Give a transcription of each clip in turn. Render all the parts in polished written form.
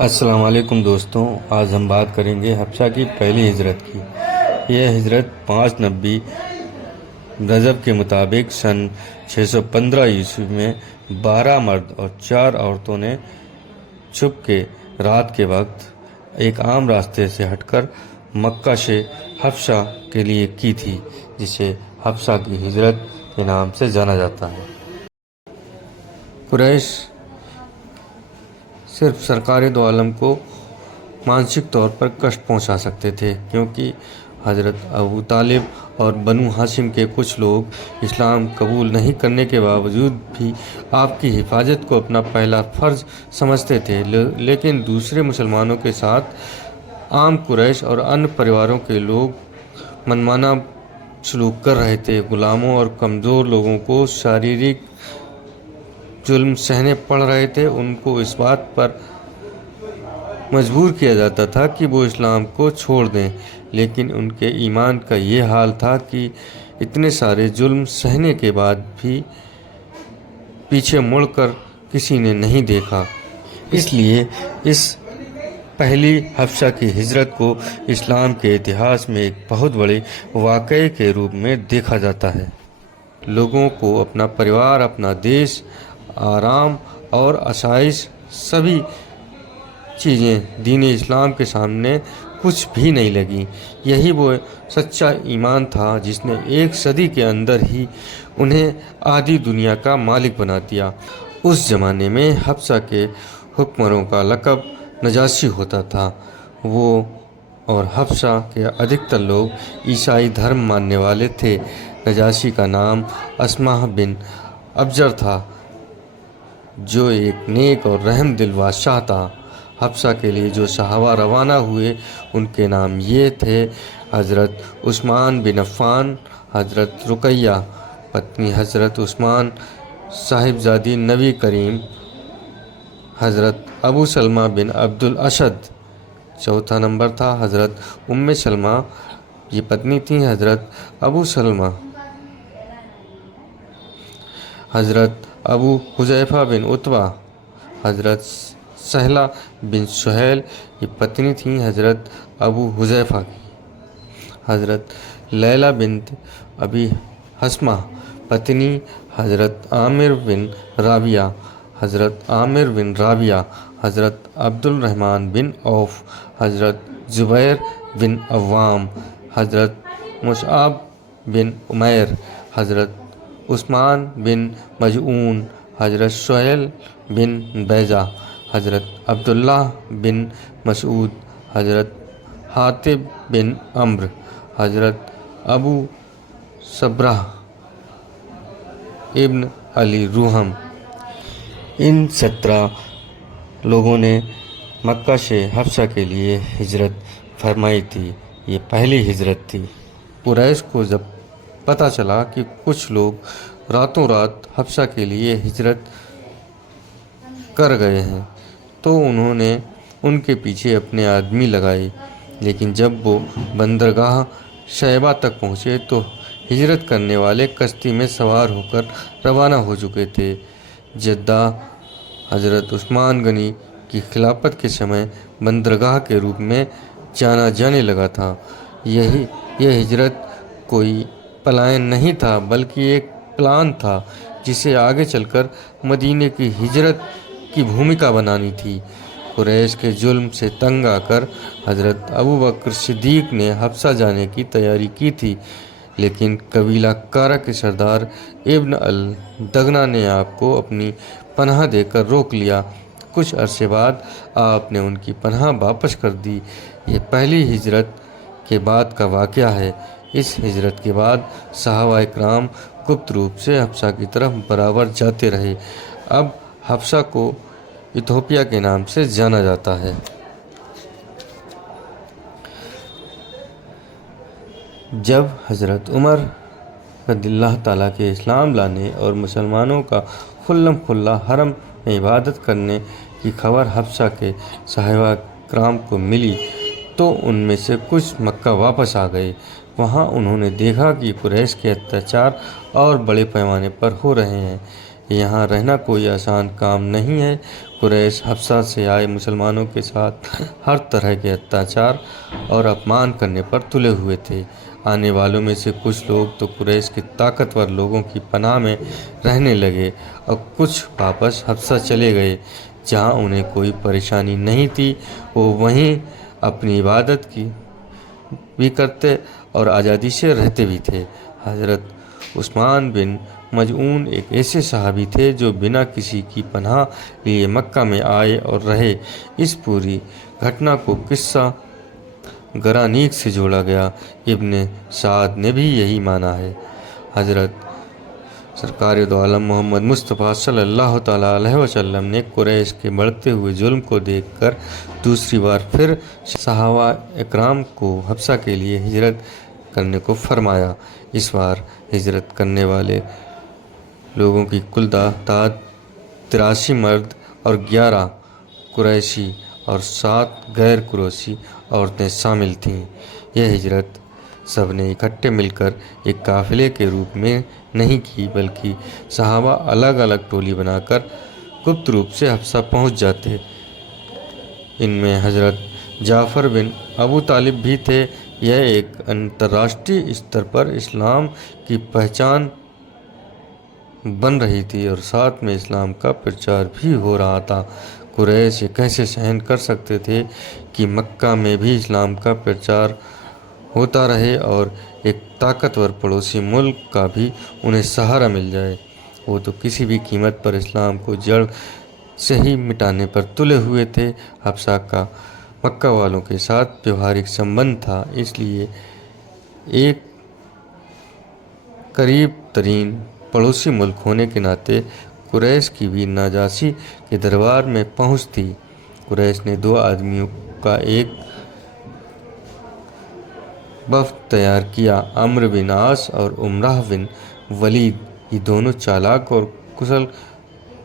السلام علیکم دوستوں، آج ہم بات کریں گے حبشہ کی پہلی ہجرت کی۔ یہ ہجرت 590 رجب کے مطابق سن 615 عیسوی میں 12 مرد اور 4 عورتوں نے چھپ کے رات کے وقت ایک عام راستے سے ہٹ کر مکہ سے حبشہ کے لیے کی تھی، جسے حبشہ کی ہجرت کے نام سے جانا جاتا ہے۔ قریش صرف سرکار دو عالم کو مانسک طور پر کشٹ پہنچا سکتے تھے، کیونکہ حضرت ابو طالب اور بنو ہاشم کے کچھ لوگ اسلام قبول نہیں کرنے کے باوجود بھی آپ کی حفاظت کو اپنا پہلا فرض سمجھتے تھے، لیکن دوسرے مسلمانوں کے ساتھ عام قریش اور ان پریواروں کے لوگ منمانا سلوک کر رہے تھے۔ غلاموں اور کمزور لوگوں کو شاریرک ظلم سہنے پڑ رہے تھے۔ ان کو اس بات پر مجبور کیا جاتا تھا کہ وہ اسلام کو چھوڑ دیں، لیکن ان کے ایمان کا یہ حال تھا کہ اتنے سارے ظلم سہنے کے بعد بھی پیچھے مڑ کر کسی نے نہیں دیکھا۔ اس لیے اس پہلی حبشہ کی ہجرت کو اسلام کے اتہاس میں ایک بہت بڑے واقعے کے روپ میں دیکھا جاتا ہے۔ لوگوں کو اپنا پریوار، اپنا دیش، آرام اور آسائش، سبھی چیزیں دین اسلام کے سامنے کچھ بھی نہیں لگیں۔ یہی وہ سچا ایمان تھا جس نے ایک صدی کے اندر ہی انہیں آدھی دنیا کا مالک بنا دیا۔ اس زمانے میں حبشہ کے حکمروں کا لقب نجاشی ہوتا تھا۔ وہ اور حبشہ کے ادھکتر لوگ عیسائی دھرم ماننے والے تھے۔ نجاشی کا نام اسمہ بن ابجر تھا، جو ایک نیک اور رحم دل بادشاہ تھا۔ حبشہ کے لیے جو صحابہ روانہ ہوئے ان کے نام یہ تھے: حضرت عثمان بن عفان، حضرت رقیہ پتنی حضرت عثمان صاحبزادی نبی کریم، حضرت ابو سلمہ بن عبد الاشد۔ چوتھا نمبر تھا حضرت ام سلمہ، یہ پتنی تھیں حضرت ابو سلمہ۔ حضرت ابو حذیفہ بن عتبہ، حضرت سہلہ بن سہیل، یہ پتنی تھیں حضرت ابو حذیفہ کی۔ حضرت لیلہ بنت ابی حسمہ، پتنی حضرت عامر بن رابعہ، حضرت عامر بن رابعہ، حضرت عبد الرحمن بن عوف، حضرت زبیر بن عوام، حضرت مصعب بن عمیر، حضرت عثمان بن مظعون، حضرت سہیل بن بیضہ، حضرت عبداللہ بن مسعود، حضرت حاطب بن عمرو، حضرت ابو صبرہ ابن علی روحم۔ ان 17 لوگوں نے مکہ سے حبشہ کے لیے ہجرت فرمائی تھی۔ یہ پہلی ہجرت تھی۔ قریش کو جب پتہ چلا کہ کچھ لوگ راتوں رات حبشہ کے لیے ہجرت کر گئے ہیں، تو انہوں نے ان کے پیچھے اپنے آدمی لگائے، لیکن جب وہ بندرگاہ شیبہ تک پہنچے تو ہجرت کرنے والے کشتی میں سوار ہو کر روانہ ہو چکے تھے۔ جدہ حضرت عثمان غنی کی خلافت کے سمے بندرگاہ کے روپ میں جانا جانے لگا تھا۔ یہ ہجرت کوئی پلان نہیں تھا، بلکہ ایک پلان تھا جسے آگے چل کر مدینے کی ہجرت کی بھومکا بنانی تھی۔ قریش کے ظلم سے تنگ آ کر حضرت ابوبکر صدیق نے حبشہ جانے کی تیاری کی تھی، لیکن قبیلہ کارہ کے سردار ابن الدغنہ نے آپ کو اپنی پناہ دے کر روک لیا۔ کچھ عرصے بعد آپ نے ان کی پناہ واپس کر دی۔ یہ پہلی ہجرت کے بعد کا واقعہ ہے۔ اس ہجرت کے بعد صحابہ اکرام گپت روپ سے حبشہ کی طرف برابر جاتے رہے۔ اب حبشہ کو ایتھوپیا کے نام سے جانا جاتا ہے۔ جب حضرت عمر رضی اللہ تعالیٰ کے اسلام لانے اور مسلمانوں کا کھلم کھلا حرم میں عبادت کرنے کی خبر حبشہ کے صحابہ اکرام کو ملی تو ان میں سے کچھ مکہ واپس آ گئے۔ وہاں انہوں نے دیکھا کہ قریش کے اتیاچار اور بڑے پیمانے پر ہو رہے ہیں۔ کہ یہاں رہنا کوئی آسان کام نہیں ہے۔ قریش حبشہ سے آئے مسلمانوں کے ساتھ ہر طرح کے اتیاچار اور اپمان کرنے پر تلے ہوئے تھے۔ آنے والوں میں سے کچھ لوگ تو قریش کے طاقتور لوگوں کی پناہ میں رہنے لگے اور کچھ واپس حبشہ چلے گئے جہاں انہیں کوئی پریشانی نہیں تھی۔ وہ وہیں اپنی عبادت بھی کرتے اور آزادی سے رہتے بھی تھے۔ حضرت عثمان بن مظعون ایک ایسے صحابی تھے جو بنا کسی کی پناہ لیے مکہ میں آئے اور رہے۔ اس پوری گھٹنا کو قصہ گرانیق سے جوڑا گیا۔ ابن سعد نے بھی یہی مانا ہے۔ حضرت سرکار دو عالم محمد مصطفیٰ صلی اللہ تعالیٰ علیہ وسلم نے قریش کے بڑھتے ہوئے ظلم کو دیکھ کر دوسری بار پھر صحابہ اکرام کو حبشہ کے لیے ہجرت کرنے کو فرمایا۔ اس بار ہجرت کرنے والے لوگوں کی کل تعداد 83 مرد اور 11 قریشی اور 7 غیر قریشی عورتیں شامل تھیں۔ یہ ہجرت سب نے اکٹھے مل کر ایک قافلے کے روپ میں نہیں کی، بلکہ صحابہ الگ الگ ٹولی بنا کر گپت روپ سے حبشہ پہنچ جاتے۔ ان میں حضرت جعفر بن ابو طالب بھی تھے۔ یہ ایک انتراشٹری سطح پر اسلام کی پہچان بن رہی تھی اور ساتھ میں اسلام کا پرچار بھی ہو رہا تھا۔ قریش یہ کیسے سہن کر سکتے تھے کہ مکہ میں بھی اسلام کا پرچار ہوتا رہے اور ایک طاقتور پڑوسی ملک کا بھی انہیں سہارا مل جائے۔ وہ تو کسی بھی قیمت پر اسلام کو جڑ سے ہی مٹانے پر تلے ہوئے تھے۔ حبشہ کا مکہ والوں کے ساتھ ویوہارک سمبند تھا، اس لیے ایک قریب ترین پڑوسی ملک ہونے کے ناطے قریش کی بھی نجاشی کے دربار میں پہنچ تھی۔ قریش نے 2 آدمیوں کا ایک وفد تیار کیا۔ عمرو بن عاص اور عمرہ بن ولید یہ دونوں چالاک اور کشل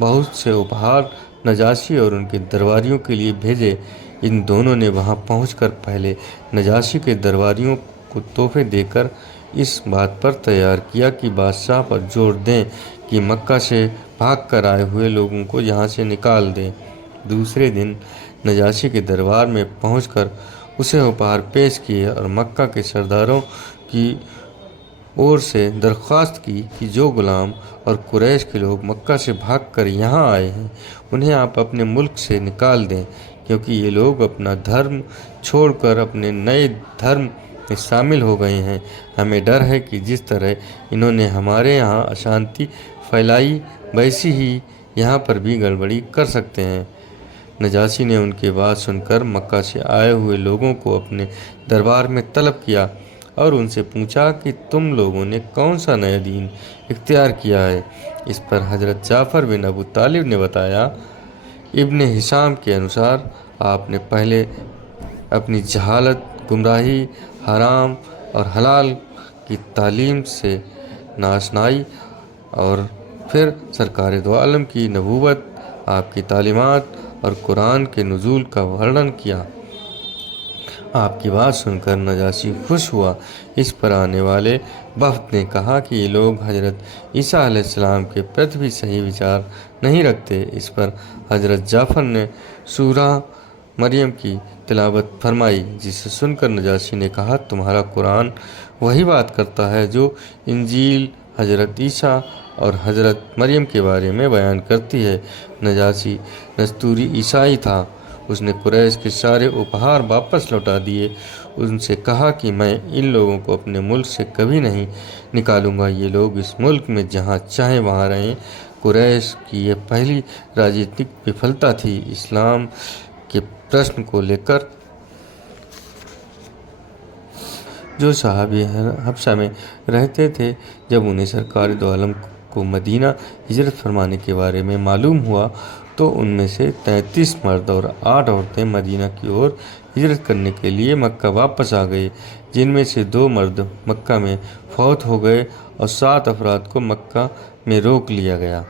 بہت سے اپہار نجاشی اور ان کے درباریوں کے لیے بھیجے۔ ان دونوں نے وہاں پہنچ کر پہلے نجاشی کے درباریوں کو تحفے دے کر اس بات پر تیار کیا کہ بادشاہ پر زور دیں کہ مکہ سے بھاگ کر آئے ہوئے لوگوں کو یہاں سے نکال دیں۔ دوسرے دن نجاشی کے دربار میں پہنچ کر اسے اپہار پیش کیے اور مکہ کے سرداروں کی اور سے درخواست کی کہ جو غلام اور قریش کے لوگ مکہ سے بھاگ کر یہاں آئے ہیں انہیں آپ اپنے ملک سے نکال دیں، کیونکہ یہ لوگ اپنا دھرم چھوڑ کر اپنے نئے دھرم میں شامل ہو گئے ہیں۔ ہمیں ڈر ہے کہ جس طرح انہوں نے ہمارے یہاں اشانتی پھیلائی ویسی ہی یہاں پر بھی گڑبڑی کر سکتے ہیں۔ نجاشی نے ان کی بات سن کر مکہ سے آئے ہوئے لوگوں کو اپنے دربار میں طلب کیا اور ان سے پوچھا کہ تم لوگوں نے کون سا نیا دین اختیار کیا ہے؟ اس پر حضرت جعفر بن ابو طالب نے بتایا، ابن ہشام کے انوسار آپ نے پہلے اپنی جہالت، گمراہی، حرام اور حلال کی تعلیم سے ناآشنائی اور پھر سرکار دو عالم کی نبوت، آپ کی تعلیمات اور قرآن کے نزول کا ورنن کیا۔ آپ کی بات سن کر نجاشی خوش ہوا۔ اس پر آنے والے وفد نے کہا کہ یہ لوگ حضرت عیسیٰ علیہ السلام کے پرتی بھی صحیح وچار نہیں رکھتے۔ اس پر حضرت جعفر نے سورہ مریم کی تلاوت فرمائی، جسے سن کر نجاشی نے کہا، تمہارا قرآن وہی بات کرتا ہے جو انجیل حضرت عیسیٰ اور حضرت مریم کے بارے میں بیان کرتی ہے۔ نجاشی نستوری عیسائی تھا۔ اس نے قریش کے سارے اپہار واپس لوٹا دیے۔ ان سے کہا کہ میں ان لوگوں کو اپنے ملک سے کبھی نہیں نکالوں گا، یہ لوگ اس ملک میں جہاں چاہیں وہاں رہیں۔ قریش کی یہ پہلی راجنیتک وفلتا تھی۔ اسلام کے پرچم کو لے کر جو صحابی حبشہ میں رہتے تھے، جب انہیں سرکار دو عالم کو مدینہ ہجرت فرمانے کے بارے میں معلوم ہوا تو ان میں سے 33 مرد اور 8 عورتیں مدینہ کی اور ہجرت کرنے کے لیے مکہ واپس آ گئے، جن میں سے 2 مرد مکہ میں فوت ہو گئے اور 7 افراد کو مکہ میں روک لیا گیا۔